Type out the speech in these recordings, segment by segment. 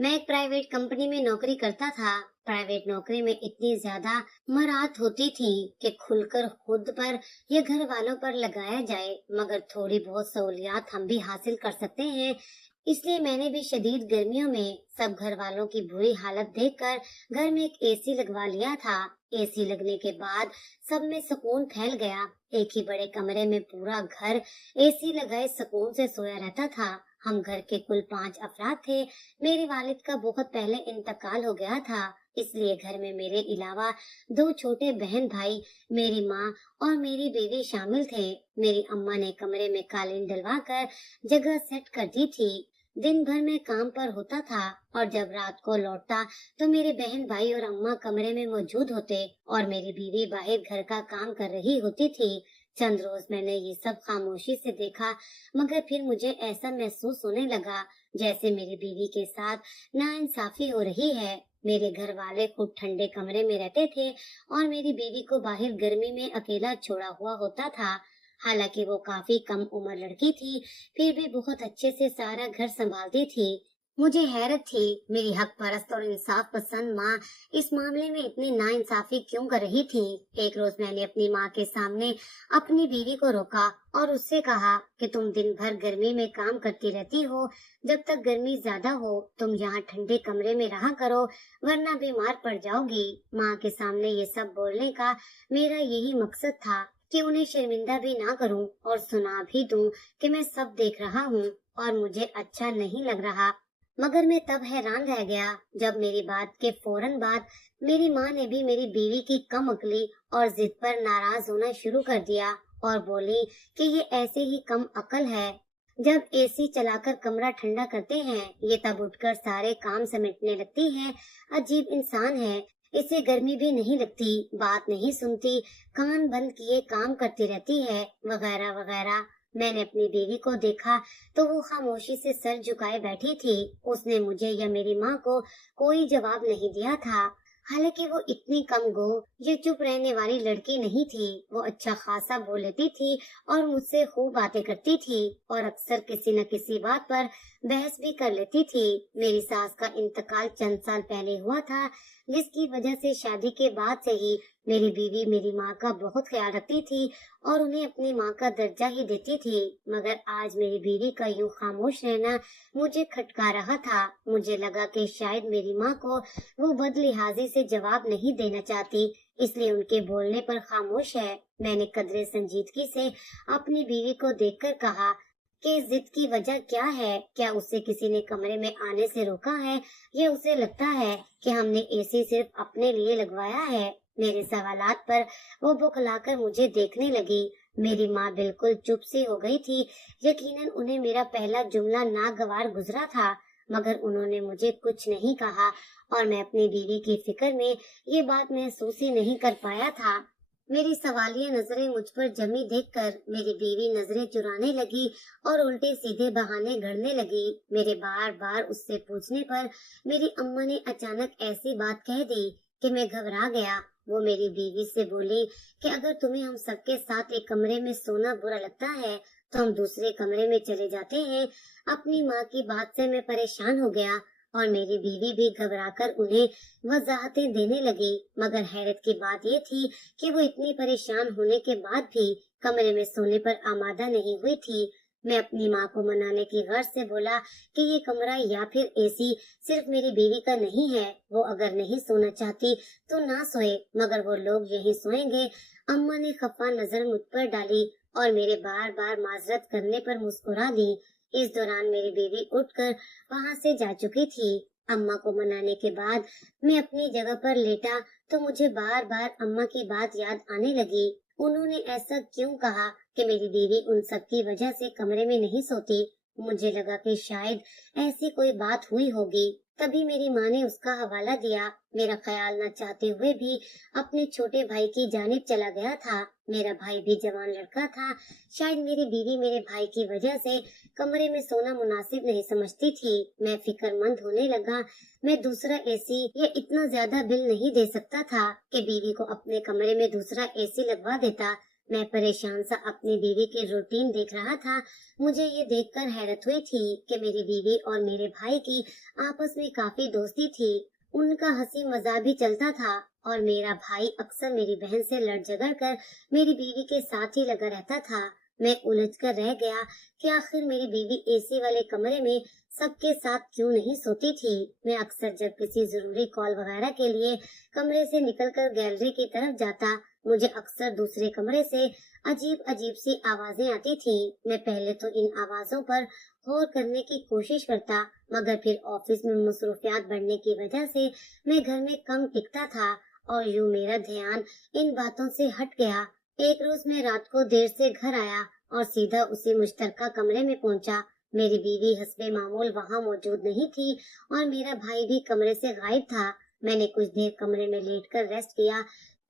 मैं एक private company में नौकरी करता था। प्राइवेट नौकरी में इतनी ज्यादा मराहत होती थी कि खुलकर खुद पर या घर वालों पर लगाया जाए, मगर थोड़ी बहुत सहूलियत हम भी हासिल कर सकते हैं। इसलिए मैंने भी शदीद गर्मियों में सब घर वालों की बुरी हालत देखकर घर में एक एसी लगवा लिया था। एसी लगने के बाद सब में सुकून फैल गया। एक ही बड़े कमरे में पूरा घर एसी लगाए सुकून से सोया रहता था। हम घर के कुल 5 अफराद थे। मेरे वालिद का बहुत पहले इंतकाल हो गया था, इसलिए घर में मेरे अलावा 2 छोटे बहन भाई, मेरी माँ और मेरी बीवी शामिल थे। मेरी अम्मा ने कमरे में कालीन डलवाकर जगह सेट कर दी थी। दिन भर मैं काम पर होता था और जब रात को लौटता तो मेरे बहन भाई और अम्मा कमरे में मौजूद होते और मेरी बीवी बाहर घर का काम कर रही होती थी। चंद रोज मैंने ये सब खामोशी से देखा, मगर फिर मुझे ऐसा महसूस होने लगा जैसे मेरी बीवी के साथ नाइंसाफी हो रही है। मेरे घर वाले खुद ठंडे कमरे में रहते थे और मेरी बीवी को बाहर गर्मी में अकेला छोड़ा हुआ होता था। हालांकि वो काफी कम उम्र लड़की थी, फिर भी बहुत अच्छे से सारा घर संभालती थी। मुझे हैरत थी मेरी हक परस्त और इंसाफ पसंद माँ इस मामले में इतनी नाइंसाफी क्यों कर रही थी। एक रोज मैंने अपनी माँ के सामने अपनी बीवी को रोका और उससे कहा कि तुम दिन भर गर्मी में काम करती रहती हो, जब तक गर्मी ज्यादा हो तुम यहाँ ठंडे कमरे में रहा करो, वरना बीमार पड़ जाओगी। माँ के सामने ये सब बोलने का मेरा यही मकसद था कि उन्हें शर्मिंदा भी ना करूं और सुना भी दूं कि मैं सब देख रहा हूं और मुझे अच्छा नहीं लग रहा। मगर मैं तब हैरान रह गया जब मेरी बात के फौरन बाद मेरी माँ ने भी मेरी बीवी की कम अकली और जिद पर नाराज होना शुरू कर दिया और बोली कि ये ऐसे ही कम अकल है। जब एसी चलाकर कमरा ठंडा करते हैं, ये तब उठकर सारे काम समेटने लगती है। अजीब इंसान है, इसे गर्मी भी नहीं लगती, बात नहीं सुनती, कान बंद किए काम करती रहती है, वगैरह वगैरह। मैंने अपनी बीवी को देखा तो वो खामोशी से सर झुकाए बैठी थी। उसने मुझे या मेरी माँ को कोई जवाब नहीं दिया था। हालांकि वो इतनी कम गो या चुप रहने वाली लड़की नहीं थी। वो अच्छा खासा बोल लेती थी और मुझसे खूब बातें करती थी और अक्सर किसी न किसी बात पर बहस भी कर लेती थी। मेरी सास का इंतकाल चंद साल पहले हुआ था, जिसकी वजह से शादी के बाद से ही मेरी बीवी मेरी माँ का बहुत ख्याल रखती थी और उन्हें अपनी माँ का दर्जा ही देती थी। मगर आज मेरी बीवी का यूं खामोश रहना मुझे खटका रहा था। मुझे लगा कि शायद मेरी माँ को वो बदलिहाजी से जवाब नहीं देना चाहती, इसलिए उनके बोलने पर खामोश है। मैंने कदरे संजीदगी से अपनी बीवी को देखकर कहा कि जिद की वजह क्या है? क्या उसे किसी ने कमरे में आने से रोका है या उसे लगता है कि हमने एसी सिर्फ अपने लिए लगवाया है? मेरे सवालात पर वो बौखलाकर मुझे देखने लगी। मेरी माँ बिल्कुल चुप सी हो गई थी। यकीनन उन्हें मेरा पहला जुमला नागवार गुजरा था, मगर उन्होंने मुझे कुछ नहीं कहा और मैं अपनी बीवी की फिक्र में ये बात महसूस ही नहीं कर पाया था। मेरी सवालिया नजरें मुझ पर जमी देखकर मेरी बीवी नजरें चुराने लगी और उल्टे सीधे बहाने गढ़ने लगी। मेरे बार बार उससे पूछने पर मेरी अम्मा ने अचानक ऐसी बात कह दी कि मैं घबरा गया। वो मेरी बीवी से बोली कि अगर तुम्हें हम सबके साथ एक कमरे में सोना बुरा लगता है तो हम दूसरे कमरे में चले जाते हैं। अपनी माँ की बात से मैं परेशान हो गया और मेरी बीवी भी घबराकर उन्हें वजाहतें देने लगी। मगर हैरत की बात ये थी कि वो इतनी परेशान होने के बाद भी कमरे में सोने पर आमादा नहीं हुई थी। मैं अपनी माँ को मनाने की गर्ज से बोला कि ये कमरा या फिर एसी सिर्फ मेरी बीवी का नहीं है। वो अगर नहीं सोना चाहती तो ना सोए, मगर वो लोग यही सोएंगे। अम्मा ने खफा नजर मुझ पर डाली और मेरे बार बार माजरत करने पर मुस्कुरा दी। इस दौरान मेरी बीवी उठकर वहां से जा चुकी थी। अम्मा को मनाने के बाद मैं अपनी जगह पर लेटा तो मुझे बार बार अम्मा की बात याद आने लगी। उन्होंने ऐसा क्यों कहा कि मेरी बीवी उन सब की वजह से कमरे में नहीं सोती? मुझे लगा कि शायद ऐसी कोई बात हुई होगी। तभी मेरी माँ ने उसका हवाला दिया। मेरा ख्याल न चाहते हुए भी अपने छोटे भाई की जानिब चला गया था। मेरा भाई भी जवान लड़का था। शायद मेरी बीवी मेरे भाई की वजह से कमरे में सोना मुनासिब नहीं समझती थी। मैं फिक्रमंद होने लगा। मैं दूसरा एसी या इतना ज्यादा बिल नहीं दे सकता था कि बीवी को अपने कमरे में दूसरा एसी लगवा देता। मैं परेशान सा अपनी बीवी की रूटीन देख रहा था। मुझे ये देखकर हैरत हुई थी कि मेरी बीवी और मेरे भाई की आपस में काफी दोस्ती थी। उनका हंसी मजाक भी चलता था और मेरा भाई अक्सर मेरी बहन से लड़ झगड़ कर मेरी बीवी के साथ ही लगा रहता था। मैं उलझ कर रह गया कि आखिर मेरी बीवी एसी वाले कमरे में सबके साथ क्यों नहीं सोती थी। मैं अक्सर जब किसी जरूरी कॉल वगैरह के लिए कमरे से निकलकर गैलरी की तरफ जाता, मुझे अक्सर दूसरे कमरे से अजीब अजीब सी आवाजें आती थी। मैं पहले तो इन आवाजों पर गौर करने की कोशिश करता, मगर फिर ऑफिस में मसरूफियात बढ़ने की वजह से मैं घर में कम टिकता था और यूं मेरा ध्यान इन बातों से हट गया। एक रोज मैं रात को देर से घर आया और सीधा उसी मुश्तरका कमरे में पहुंचा। मेरी बीवी हस्बे मामूल वहां मौजूद नहीं थी और मेरा भाई भी कमरे से गायब था। मैंने कुछ देर कमरे में लेटकर रेस्ट किया,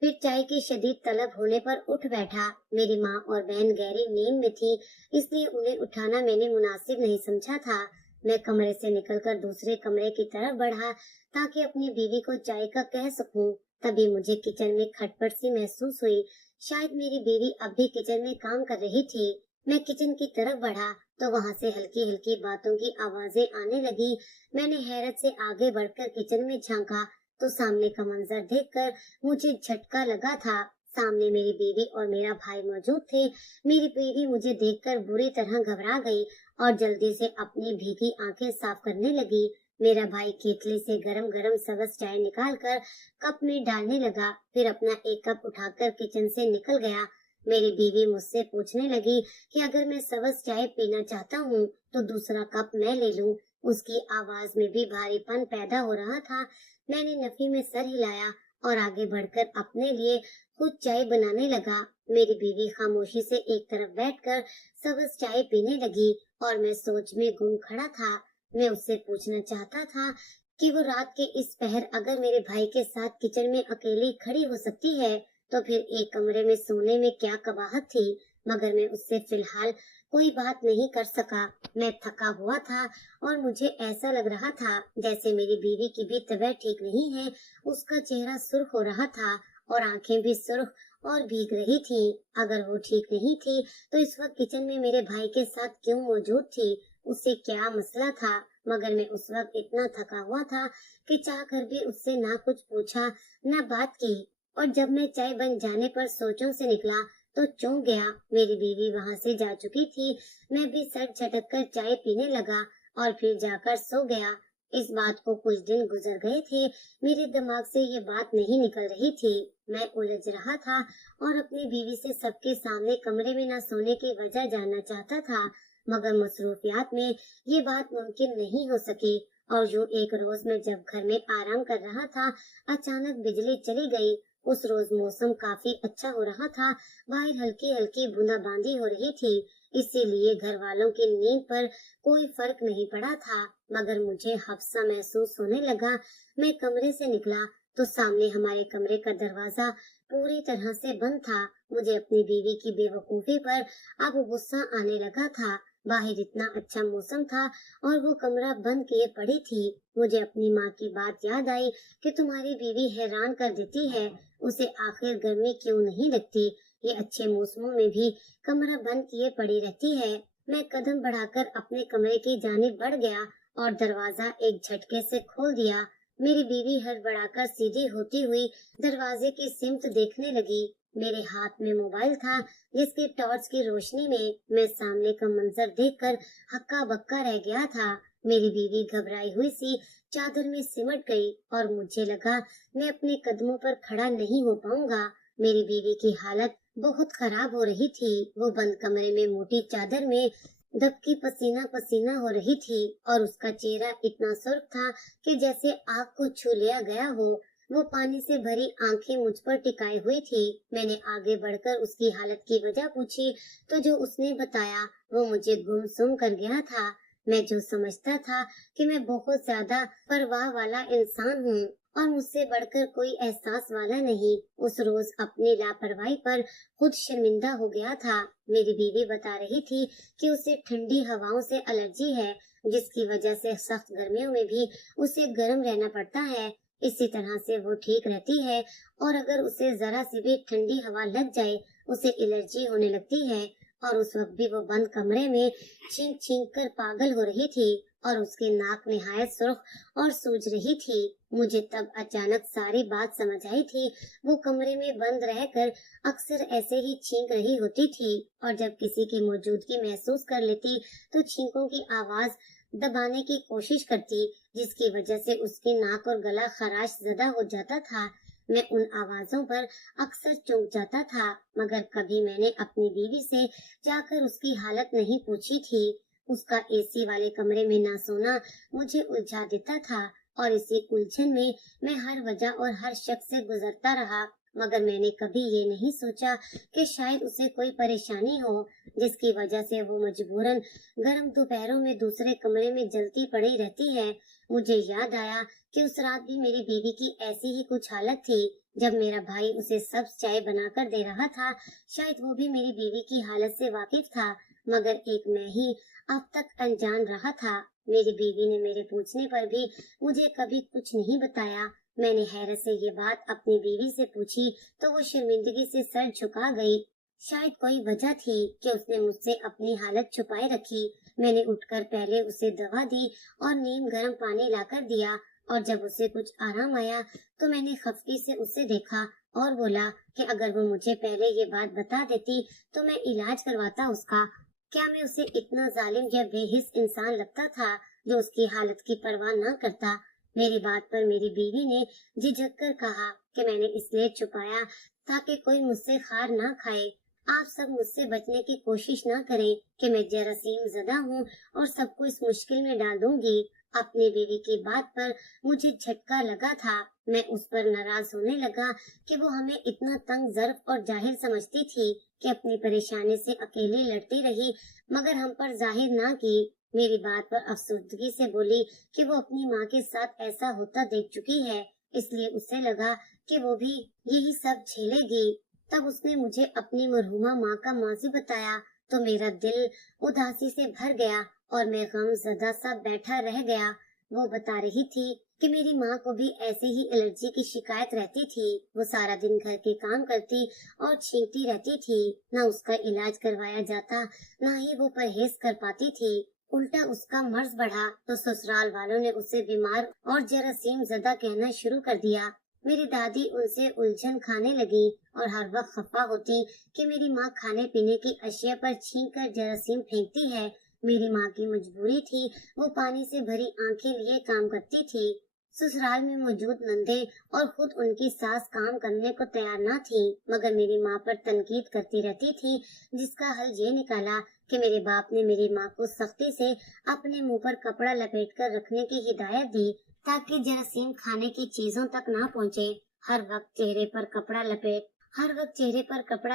फिर चाय की शदीद तलब होने पर उठ बैठा। मेरी माँ और बहन गहरी नींद में थी, इसलिए उन्हें उठाना मैंने मुनासिब नहीं समझा था। मैं कमरे से निकलकर दूसरे कमरे की तरफ बढ़ा ताकि अपनी बीवी को चाय का कह सकूं। तभी मुझे किचन में खटपट सी महसूस हुई। शायद मेरी बीवी अब भी किचन में काम कर रही थी। मैं किचन की तरफ बढ़ा तो वहां से हल्की हल्की बातों की आवाजें आने लगी। मैंने हैरत से आगे बढ़कर किचन में झांका तो सामने का मंजर देखकर मुझे झटका लगा था। सामने मेरी बीवी और मेरा भाई मौजूद थे। मेरी बीवी मुझे देखकर बुरी तरह घबरा गई और जल्दी से अपनी भीगी आंखें साफ करने लगी। मेरा भाई केतली से गरम गरम सब्ज चाय निकालकर कप में डालने लगा, फिर अपना एक कप उठाकर किचन से निकल गया। मेरी बीवी मुझसे पूछने लगी कि अगर मैं सब्ज चाय पीना चाहता हूँ तो दूसरा कप मैं ले लूं। उसकी आवाज में भी भारीपन पैदा हो रहा था। मैंने नफी में सर हिलाया और आगे बढ़कर अपने लिए खुद चाय बनाने लगा। मेरी बीवी खामोशी से एक तरफ बैठकर सब्ज चाय पीने लगी और मैं सोच में गुम खड़ा था। मैं उससे पूछना चाहता था कि वो रात के इस पहर अगर मेरे भाई के साथ किचन में अकेली खड़ी हो सकती है तो फिर एक कमरे में सोने में क्या कबाहत थी। मगर मैं उससे फिलहाल कोई बात नहीं कर सका। मैं थका हुआ था और मुझे ऐसा लग रहा था जैसे मेरी बीवी की भी तबीयत ठीक नहीं है। उसका चेहरा सुर्ख हो रहा था और आंखें भी सुर्ख और भीग रही थी। अगर वो ठीक नहीं थी तो इस वक्त किचन में मेरे भाई के साथ क्यों मौजूद थी? उससे क्या मसला था? मगर मैं उस वक्त इतना थका हुआ था कि चाह कर भी उससे ना कुछ पूछा ना बात की। और जब मैं चाय बन जाने पर सोचों से निकला तो चौंक गया। मेरी बीवी वहां से जा चुकी थी। मैं भी सर झटक कर चाय पीने लगा और फिर जाकर सो गया। इस बात को कुछ दिन गुजर गए थे। मेरे दिमाग से ये बात नहीं निकल रही थी। मैं उलझ रहा था और अपनी बीवी से सबके सामने कमरे में न सोने की वजह जानना चाहता था, मगर मसरूफियात में ये बात मुमकिन नहीं हो सकी। और यूं एक रोज मैं जब घर में आराम कर रहा था, अचानक बिजली चली गई। उस रोज मौसम काफी अच्छा हो रहा था। बाहर हल्की हल्की बूंदाबांदी हो रही थी, इसीलिए घर वालों की नींद पर कोई फर्क नहीं पड़ा था। मगर मुझे हफ्सा महसूस होने लगा। मैं कमरे से निकला तो सामने हमारे कमरे का दरवाजा पूरी तरह से बंद था। मुझे अपनी बीवी की बेवकूफी पर अब गुस्सा आने लगा था। बाहर इतना अच्छा मौसम था और वो कमरा बंद किए पड़ी थी। मुझे अपनी माँ की बात याद आई कि तुम्हारी बीवी हैरान कर देती है, उसे आखिर गर्मी क्यों नहीं लगती, ये अच्छे मौसमों में भी कमरा बंद किए पड़ी रहती है। मैं कदम बढ़ाकर अपने कमरे की जानिब बढ़ गया और दरवाजा एक झटके से खोल दिया। मेरी बीवी हड़बड़ाकर सीधी होती हुई दरवाजे की सिमत देखने लगी। मेरे हाथ में मोबाइल था, जिसकी टॉर्च की रोशनी में मैं सामने का मंजर देखकर हक्का बक्का रह गया था। मेरी बीवी घबराई हुई सी चादर में सिमट गई और मुझे लगा मैं अपने कदमों पर खड़ा नहीं हो पाऊंगा। मेरी बीवी की हालत बहुत खराब हो रही थी। वो बंद कमरे में मोटी चादर में दबकी पसीना पसीना हो रही थी और उसका चेहरा इतना सुर्ख था कि जैसे आग को छू लिया गया हो। वो पानी से भरी आंखें मुझ पर टिकाई हुई थी। मैंने आगे बढ़कर उसकी हालत की वजह पूछी तो जो उसने बताया वो मुझे गुमसुम कर गया था। मैं जो समझता था कि मैं बहुत ज्यादा परवाह वाला इंसान हूँ और मुझसे बढ़कर कोई एहसास वाला नहीं, उस रोज अपनी लापरवाही पर खुद शर्मिंदा हो गया था। मेरी बीवी बता रही थी कि उसे ठंडी हवाओं से एलर्जी है, जिसकी वजह से सख्त गर्मियों में भी उसे गर्म रहना पड़ता है। इसी तरह से वो ठीक रहती है और अगर उसे जरा सी भी ठंडी हवा लग जाए उसे एलर्जी होने लगती है। और उस वक्त भी वो बंद कमरे में छींक छींक कर पागल हो रही थी और उसके नाक निहायत सुर्ख और सूज रही थी। मुझे तब अचानक सारी बात समझ आई थी। वो कमरे में बंद रहकर अक्सर ऐसे ही छींक रही होती थी और जब किसी की मौजूदगी महसूस कर लेती तो छींकों की आवाज दबाने की कोशिश करती, जिसकी वजह से उसकी नाक और गला खराश ज़्यादा हो जाता था। मैं उन आवाजों पर अक्सर चौंक जाता था, मगर कभी मैंने अपनी बीवी से जाकर उसकी हालत नहीं पूछी थी। उसका एसी वाले कमरे में ना सोना मुझे उलझा देता था और इसी उलझन में मैं हर वजह और हर शख्स से गुजरता रहा, मगर मैंने कभी ये नहीं सोचा कि शायद उसे कोई परेशानी हो जिसकी वजह से वो मजबूरन गर्म दोपहरों में दूसरे कमरे में जलती पड़ी रहती है। मुझे याद आया कि उस रात भी मेरी बीवी की ऐसी ही कुछ हालत थी जब मेरा भाई उसे सब्ज चाय बनाकर दे रहा था। शायद वो भी मेरी बीवी की हालत से वाकिफ था, मगर एक मैं ही अब तक अनजान रहा था। मेरी बीवी ने मेरे पूछने पर भी मुझे कभी कुछ नहीं बताया। मैंने हैरत से ये बात अपनी बीवी से पूछी तो वो शर्मिंदगी से सर झुका गई। शायद कोई वजह थी कि उसने मुझसे अपनी हालत छुपाए रखी। मैंने उठकर पहले उसे दवा दी और नीम गर्म पानी लाकर दिया और जब उसे कुछ आराम आया तो मैंने खफगी से उसे देखा और बोला कि अगर वो मुझे पहले ये बात बता देती तो मैं इलाज करवाता उसका। क्या मैं उसे इतना जालिम या बेहिस इंसान लगता था जो उसकी हालत की परवाह न करता? मेरी बात पर मेरी बीवी ने झिझक कर कहा कि मैंने इसलिए छुपाया ताकि कोई मुझसे खार ना खाए। आप सब मुझसे बचने की कोशिश ना करें कि मैं जरासीम ज़दा हूँ और सबको इस मुश्किल में डाल दूंगी। अपनी बीवी की बात पर मुझे झटका लगा था। मैं उस पर नाराज होने लगा कि वो हमें इतना तंग ज़र्फ और जाहिर समझती थी कि अपनी परेशानी से अकेली लड़ती रही मगर हम पर जाहिर ना की। मेरी बात पर अफसोसगी से बोली कि वो अपनी माँ के साथ ऐसा होता देख चुकी है, इसलिए उसे लगा कि वो भी यही सब झेलेगी। तब उसने मुझे अपनी मरहूमा माँ का माजी बताया तो मेरा दिल उदासी से भर गया और मैं गमज़दा सा बैठा रह गया। वो बता रही थी कि मेरी माँ को भी ऐसे ही एलर्जी की शिकायत रहती थी। वो सारा दिन घर के काम करती और छींकती रहती थी। न उसका इलाज करवाया जाता, न ही वो परहेज कर पाती थी। उल्टा उसका मर्ज बढ़ा तो ससुराल वालों ने उसे बीमार और जरासीम ज़दा कहना शुरू कर दिया। मेरी दादी उनसे उलझन खाने लगी और हर वक्त खफा होती कि मेरी माँ खाने पीने की अशिया पर छींक कर जरासीम फेंकती है। मेरी माँ की मजबूरी थी, वो पानी से भरी आंखें लिए काम करती थी। ससुराल में मौजूद नंदे और खुद उनकी सास काम करने को तैयार न थी, मगर मेरी माँ पर तनकीद करती रहती थी, जिसका हल ये निकाला कि मेरे बाप ने मेरी माँ को सख्ती से अपने मुंह पर कपड़ा लपेट कर रखने की हिदायत दी ताकि जरासीम खाने की चीजों तक ना पहुँचे। हर वक्त चेहरे पर कपड़ा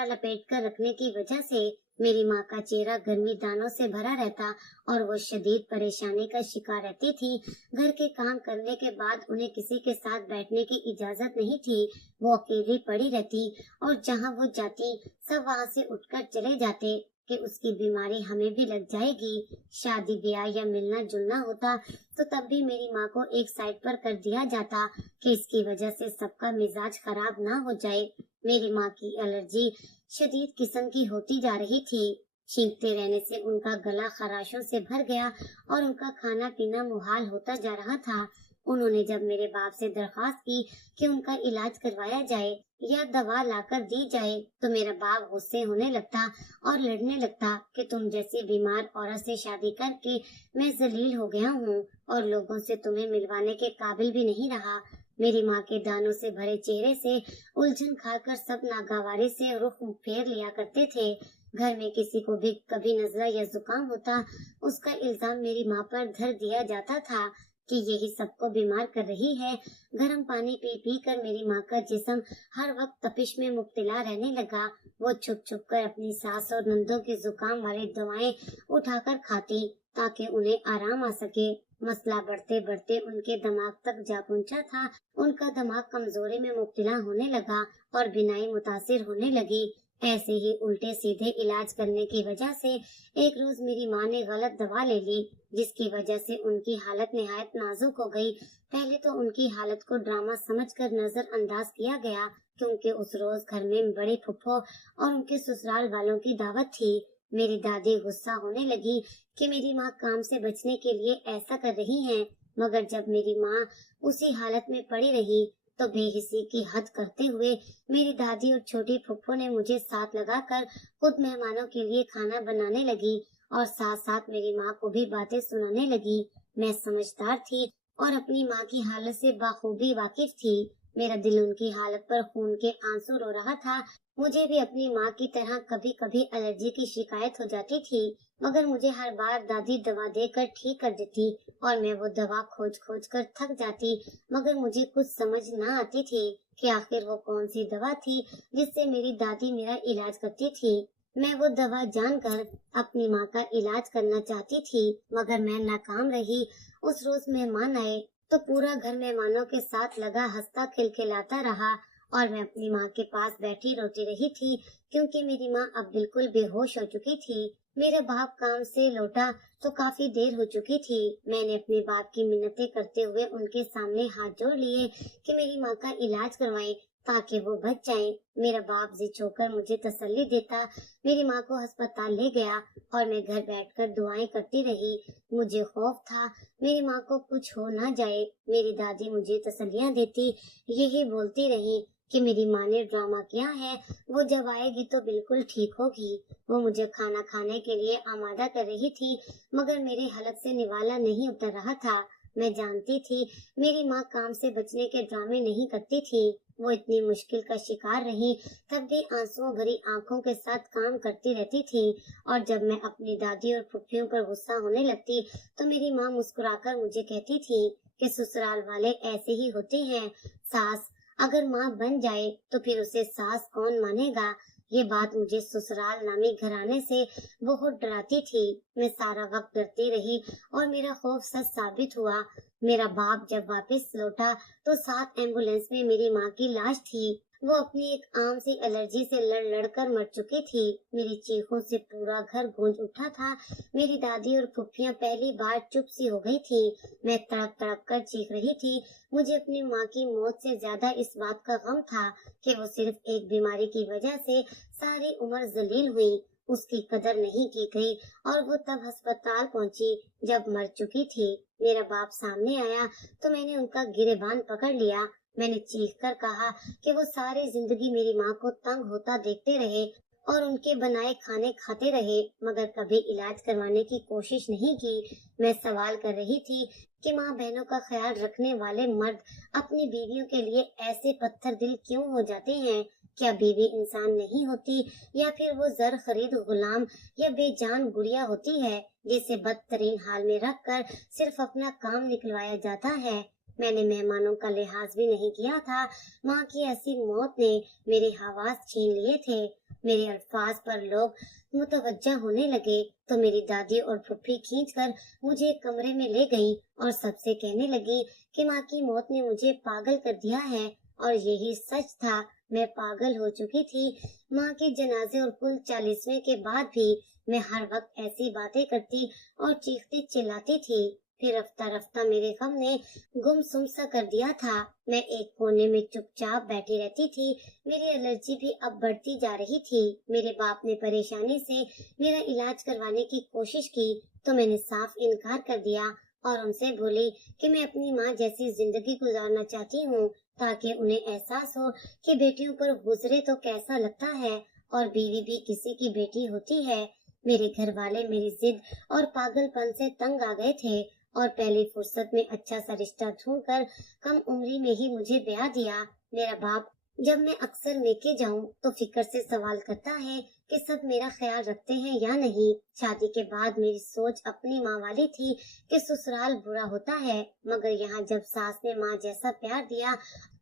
लपेट कर रखने की वजह से मेरी माँ का चेहरा गर्मी दानों से भरा रहता और वो शदीद परेशानी का शिकार रहती थी। घर के काम करने के बाद उन्हें किसी के साथ बैठने की इजाजत नहीं थी। वो अकेली पड़ी रहती और जहाँ वो जाती सब वहाँ से उठकर चले जाते कि उसकी बीमारी हमें भी लग जाएगी। शादी ब्याह या मिलना जुलना होता तो तब भी मेरी माँ को एक साइड पर कर दिया जाता कि इसकी वजह से सबका मिजाज खराब ना हो जाए। मेरी माँ की एलर्जी शदीद किस्म की होती जा रही थी। छींकते रहने से उनका गला खराशों से भर गया और उनका खाना पीना मुहाल होता जा रहा था। उन्होंने जब मेरे बाप से दरख्वास्त की कि उनका इलाज करवाया जाए या दवा लाकर दी जाए तो मेरा बाप गुस्से होने लगता और लड़ने लगता कि तुम जैसी बीमार औरत से शादी करके मैं जलील हो गया हूँ और लोगों से तुम्हें मिलवाने के काबिल भी नहीं रहा। मेरी माँ के दानों से भरे चेहरे से उलझन खाकर सब नागवारी से रुख फेर लिया करते थे। घर में किसी को भी कभी नजला या जुकाम होता उसका इल्जाम मेरी माँ पर धर दिया जाता था कि यही सबको बीमार कर रही है। गर्म पानी पी पी कर मेरी माँ का जिस्म हर वक्त तपिश में मुब्तला रहने लगा। वो छुप छुप कर अपनी सास और नंदों की जुकाम वाली दवाएं उठाकर खाती ताकि उन्हें आराम आ सके। मसला बढ़ते बढ़ते उनके दिमाग तक जा पहुंचा था। उनका दिमाग कमजोरी में मुब्तला होने लगा और बीनाई मुतासिर होने लगी। ऐसे ही उल्टे सीधे इलाज करने की वजह से एक रोज मेरी माँ ने गलत दवा ले ली, जिसकी वजह से उनकी हालत निहायत नाजुक हो गई। पहले तो उनकी हालत को ड्रामा समझकर नजरअंदाज किया गया, क्योंकि उस रोज घर में बड़े फुफ्फो और उनके ससुराल वालों की दावत थी। मेरी दादी गुस्सा होने लगी कि मेरी माँ काम से बचने के लिए ऐसा कर रही हैं, मगर जब मेरी माँ उसी हालत में पड़ी रही तो बेहिसी की हद करते हुए मेरी दादी और छोटी फुफ्फो ने मुझे साथ लगाकर खुद मेहमानों के लिए खाना बनाने लगी और साथ साथ मेरी माँ को भी बातें सुनाने लगी। मैं समझदार थी और अपनी माँ की हालत से बाखूबी वाकिफ थी। मेरा दिल उनकी हालत पर खून के आंसू रो रहा था। मुझे भी अपनी माँ की तरह कभी कभी एलर्जी की शिकायत हो जाती थी, मगर मुझे हर बार दादी दवा देकर ठीक कर देती और मैं वो दवा खोज खोज कर थक जाती, मगर मुझे कुछ समझ न आती थी कि आखिर वो कौन सी दवा थी जिससे मेरी दादी मेरा इलाज करती थी। मैं वो दवा जानकर अपनी माँ का इलाज करना चाहती थी, मगर मैं नाकाम रही। उस रोज मेहमान आए तो पूरा घर मेहमानों के साथ लगा हंसता खिलखिलाता रहा और मैं अपनी माँ के पास बैठी रोती रही थी, क्योंकि मेरी माँ अब बिल्कुल बेहोश हो चुकी थी। मेरा बाप काम से लौटा तो काफी देर हो चुकी थी। मैंने अपने बाप की मिन्नतें करते हुए उनके सामने हाथ जोड़ लिए कि मेरी माँ का इलाज करवाएं ताकि वो बच जाएं। मेरा बाप जी छोकर मुझे तसल्ली देता, मेरी माँ को अस्पताल ले गया और मैं घर बैठकर दुआएं करती रही। मुझे खौफ था मेरी माँ को कुछ हो ना जाए। मेरी दादी मुझे तसल्लियां देती, यही बोलती रही कि मेरी माँ ने ड्रामा किया है, वो जब आएगी तो बिल्कुल ठीक होगी। वो मुझे खाना खाने के लिए आमादा कर रही थी, मगर मेरे हलक से निवाला नहीं उतर रहा था। मैं जानती थी मेरी माँ काम से बचने के ड्रामे नहीं करती थी। वो इतनी मुश्किल का शिकार रही, तब भी आंसुओं भरी आंखों के साथ काम करती रहती थी। और जब मैं अपनी दादी और फुफ्फियों पर गुस्सा होने लगती तो मेरी माँ मुस्कुराकर मुझे कहती थी कि ससुराल वाले ऐसे ही होते हैं। सास अगर माँ बन जाए तो फिर उसे सास कौन मानेगा। ये बात मुझे ससुराल नामी घराने से बहुत डराती थी। मैं सारा वक्त डरती रही और मेरा खौफ सच साबित हुआ। मेरा बाप जब वापस लौटा तो साथ एम्बुलेंस में मेरी माँ की लाश थी। वो अपनी एक आम सी एलर्जी से लड़ लड़ कर मर चुकी थी। मेरी चीखों से पूरा घर गूंज उठा था। मेरी दादी और फुफ्फियां पहली बार चुप सी हो गई थी। मैं तड़प तड़प कर चीख रही थी। मुझे अपनी माँ की मौत से ज्यादा इस बात का गम था कि वो सिर्फ एक बीमारी की वजह से सारी उम्र जलील हुई, उसकी कदर नहीं की गई और वो तब अस्पताल पहुंची जब मर चुकी थी। मेरा बाप सामने आया तो मैंने उनका गिरेबान पकड़ लिया। मैंने चीख कर कहा कि वो सारी जिंदगी मेरी माँ को तंग होता देखते रहे और उनके बनाए खाने खाते रहे, मगर कभी इलाज करवाने की कोशिश नहीं की। मैं सवाल कर रही थी कि माँ बहनों का ख्याल रखने वाले मर्द अपनी बीवियों के लिए ऐसे पत्थर दिल क्यों हो जाते हैं। क्या बीवी इंसान नहीं होती, या फिर वो जर खरीद गुलाम या बेजान गुड़िया होती है जिसे बदतरीन हाल में रखकर सिर्फ अपना काम निकलवाया जाता है। मैंने मेहमानों का लिहाज भी नहीं किया था। माँ की ऐसी मौत ने मेरे हवास छीन लिए थे। मेरे अल्फाज पर लोग मुतवज्जा होने लगे तो मेरी दादी और फुफ्फी खींचकर मुझे एक कमरे में ले गई और सबसे कहने लगी कि माँ की मौत ने मुझे पागल कर दिया है। और यही सच था, मैं पागल हो चुकी थी। माँ के जनाजे और कुल 40वें के बाद भी मैं हर वक्त ऐसी बातें करती और चीखती चिल्लाती थी। फिर रफ्ता रफ्ता मेरे गम ने गुमसुम सा कर दिया था। मैं एक कोने में चुपचाप बैठी रहती थी। मेरी एलर्जी भी अब बढ़ती जा रही थी। मेरे बाप ने परेशानी से मेरा इलाज करवाने की कोशिश की तो मैंने साफ इनकार कर दिया और उनसे बोली कि मैं अपनी माँ जैसी जिंदगी गुजारना चाहती हूँ, ताकि उन्हें एहसास हो कि बेटियों पर गुजरे तो कैसा लगता है और बीवी भी किसी की बेटी होती है। मेरे घर वाले मेरी जिद और पागलपन से तंग आ गए थे और पहली फुर्सत में अच्छा सा रिश्ता ढूंढकर कम उम्री में ही मुझे ब्याह दिया। मेरा बाप जब मैं अक्सर लेके जाऊं तो फिक्र से सवाल करता है कि सब मेरा ख्याल रखते हैं या नहीं। शादी के बाद मेरी सोच अपनी माँ वाली थी कि ससुराल बुरा होता है, मगर यहाँ जब सास ने माँ जैसा प्यार दिया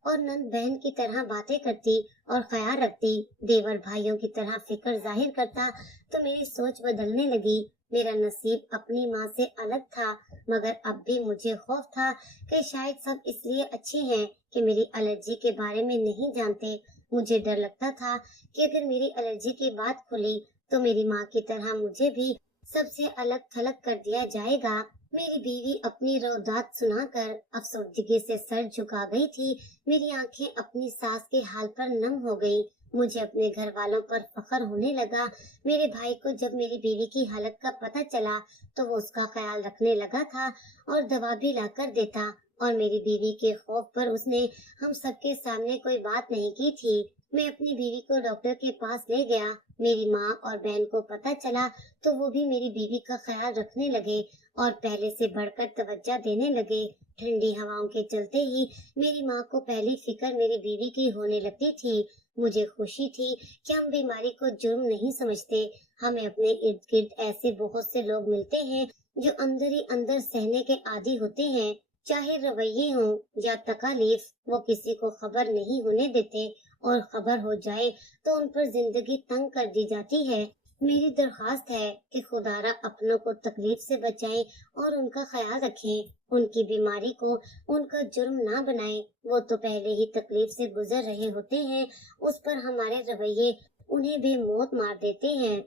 और नंद बहन की तरह बातें करती और ख्याल रखती, देवर भाइयों की तरह फिक्र जाहिर करता, तो मेरी सोच बदलने लगी। मेरा नसीब अपनी माँ से अलग था, मगर अब भी मुझे खौफ था कि शायद सब इसलिए अच्छे हैं कि मेरी एलर्जी के बारे में नहीं जानते। मुझे डर लगता था कि अगर मेरी एलर्जी की बात खुली तो मेरी माँ की तरह मुझे भी सबसे अलग थलग कर दिया जाएगा। मेरी बीवी अपनी रौदात सुनाकर अफसरदगी से सर झुका गई थी। मेरी आंखें अपनी सास के हाल पर नम हो गई। मुझे अपने घर वालों पर फख्र होने लगा। मेरे भाई को जब मेरी बीवी की हालत का पता चला तो वो उसका ख्याल रखने लगा था और दवा भी ला कर देता, और मेरी बीवी के खौफ पर उसने हम सबके सामने कोई बात नहीं की थी। मैं अपनी बीवी को डॉक्टर के पास ले गया। मेरी माँ और बहन को पता चला तो वो भी मेरी बीवी का ख्याल रखने लगे और पहले से बढ़कर तवज्जो देने लगे। ठंडी हवाओं के चलते ही मेरी माँ को पहली फिक्र मेरी बीवी की होने लगती थी। मुझे खुशी थी कि हम बीमारी को जुर्म नहीं समझते। हमें अपने इर्द गिर्द ऐसे बहुत से लोग मिलते हैं जो अंदर ही अंदर सहने के आदी होते हैं। चाहे रवैये हो या तकालीफ, वो किसी को खबर नहीं होने देते, और खबर हो जाए तो उन पर जिंदगी तंग कर दी जाती है। मेरी दरख्वास्त है कि खुदारा अपनों को तकलीफ से बचाए और उनका ख्याल रखें। उनकी बीमारी को उनका जुर्म ना बनाए। वो तो पहले ही तकलीफ से गुजर रहे होते हैं, उस पर हमारे रवैये उन्हें बेमौत मार देते हैं।